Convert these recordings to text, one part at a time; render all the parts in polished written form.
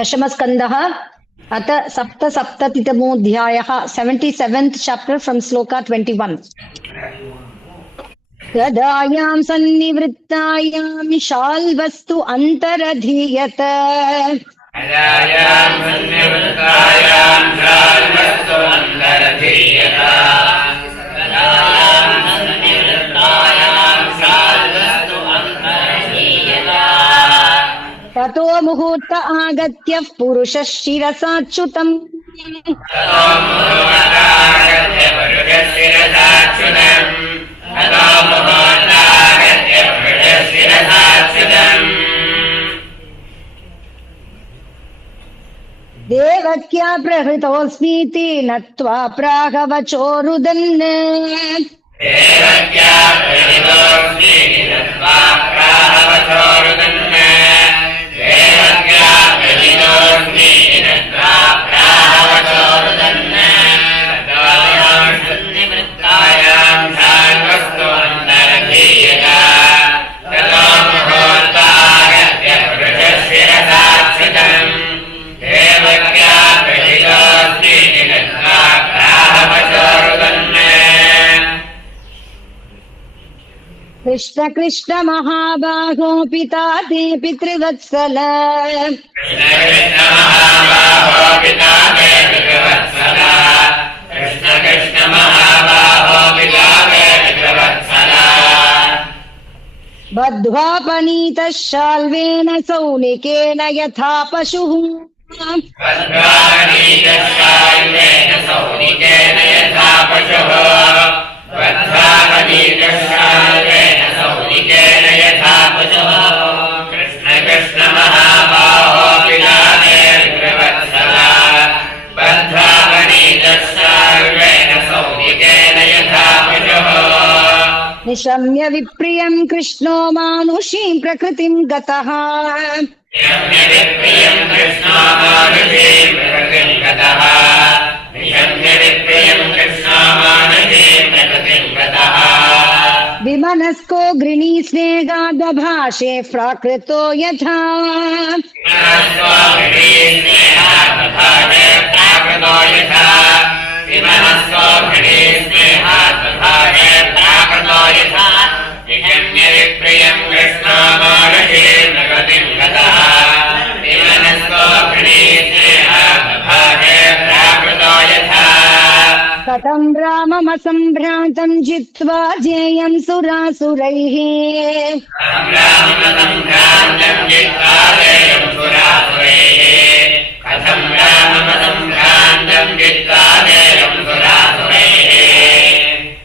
दशमस्कन्धः अथ सप्तसप्ततितमोऽध्यायः 77th chapter from sloka 21. गदायां सन्निवृत्तायां शाल्वस्तु अन्तरधीयत ततो मुहूर्त आगत्य पुरुषः शिरसाच्युतम् देवक्या प्रहृतोऽस्मीति नत्वा प्रागवचोरुदन् कृष्ण कृष्ण महाबाहो पिता ते पितृवत्सल बद्ध्वा पनीतः शाल्वेन सौनिकेन यथा पशुः निशम्य विप्रियं कृष्णो मानुषीं प्रकृतिं गतः विमनस्को गृणी स्नेहादभाषे प्राकृतो यथा कथं राममसम्भ्रान्तं जित्वा जेयं सुरासुरैः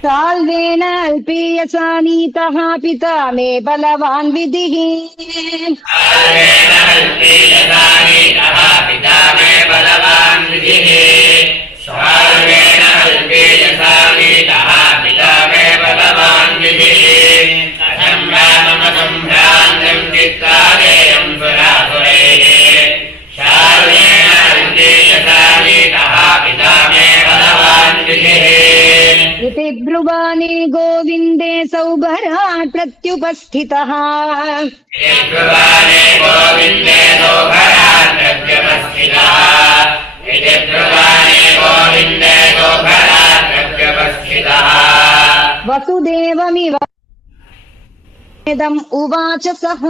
शाल्वेन अल्पीयसा नीतः पिता मे बलवान् विधिः इति ब्रुवाणे गोविन्दे सौभरात् प्रत्युपस्थितः वसुदेवमिव उवाच सः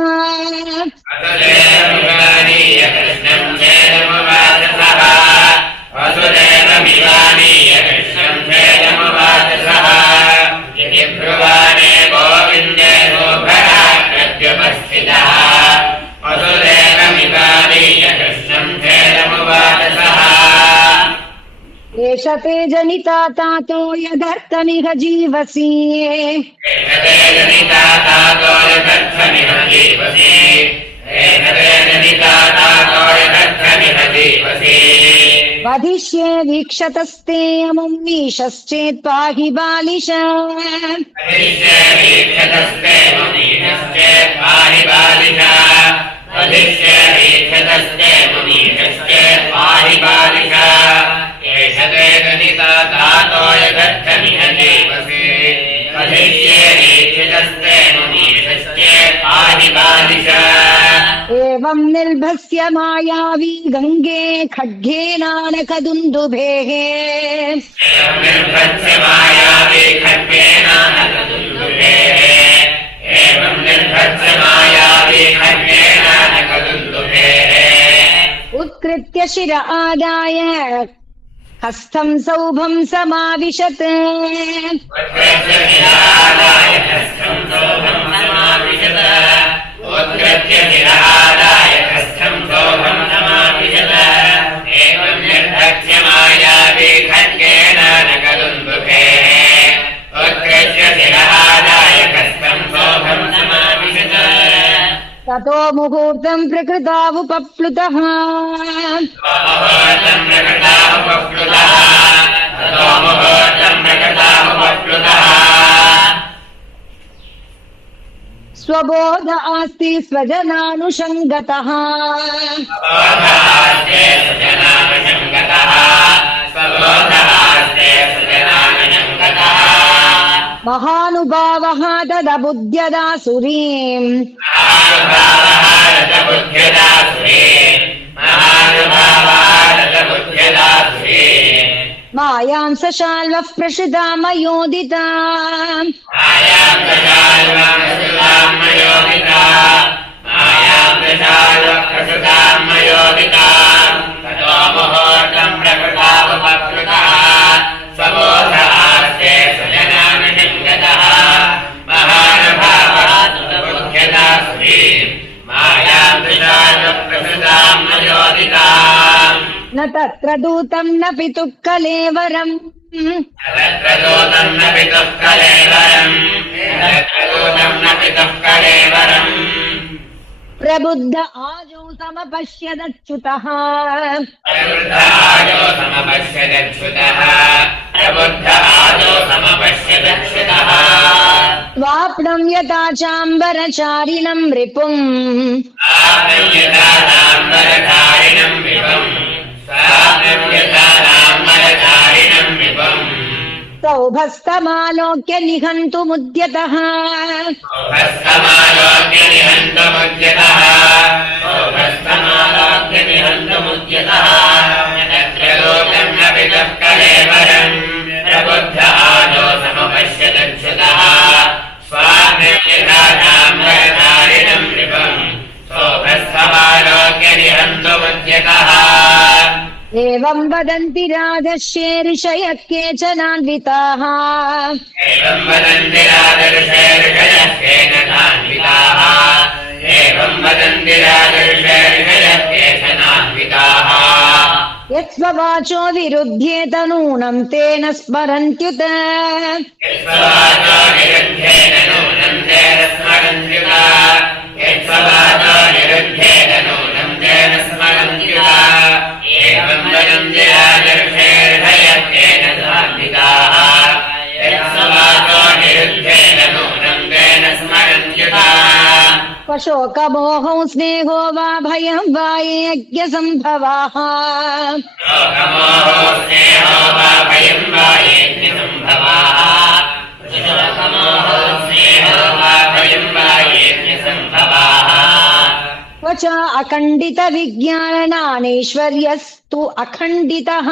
एष ते जनिता तातो यदर्थमिह जीवसि वधिष्ये वीक्षतस्ते अमुन्नीशश्चेत् पाहि बालिश पाहि बालिश एवं निर्भस्य मायावी गंगे खड्गेनानकदुन्दुभेः उत्कृत्य शिर आदाय हस्तं सौभं समाविशत् ततो मुहूर्तं प्रकृतावुपप्लुतः स्वबोध आस्ति स्वजनानुषङ्गतः महानुभावः तदबुध्यदासुरीम् मायां सशाल्वः प्रसृतामयोदिता न तत्र दूतं न पितुः कलेवरम् प्रबुद्ध आजौ समपश्यदच्युतः स्वाप्नं यथा चाम्बरचारिणं रिपुम् सौभस्तमालोक्य निहन्तुमुद्यतः एवं वदन्ति राजर्षे ऋषयः केचनान्विताः यत्स्ववाचो विरुध्येत नूनं तेन स्मरन्त्युत शोकमोहौ स्नेहो वा भयं वा यज्ञसम्भवाः क्वच अखण्डित विज्ञानानैश्वर्यस्तु अखण्डितः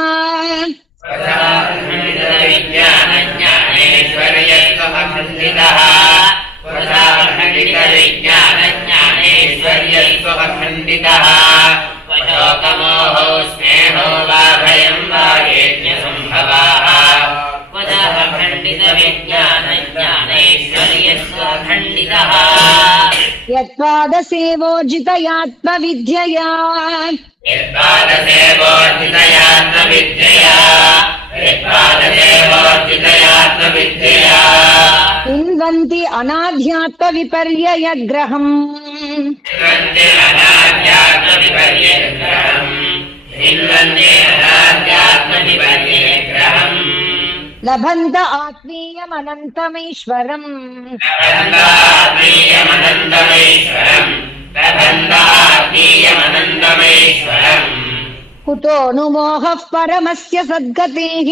शोकमोहो स्नेहो वा भयं वा यज्ञसम्भवाः खण्डितः यत्पादसेवोर्जितयात्मविद्यया इन्वन्ति अनाध्यात्मविपर्ययग्रहम् लभन्त आत्मीयमनन्तमैश्वरम् कुतो नु मोहः परमस्य सद्गतेः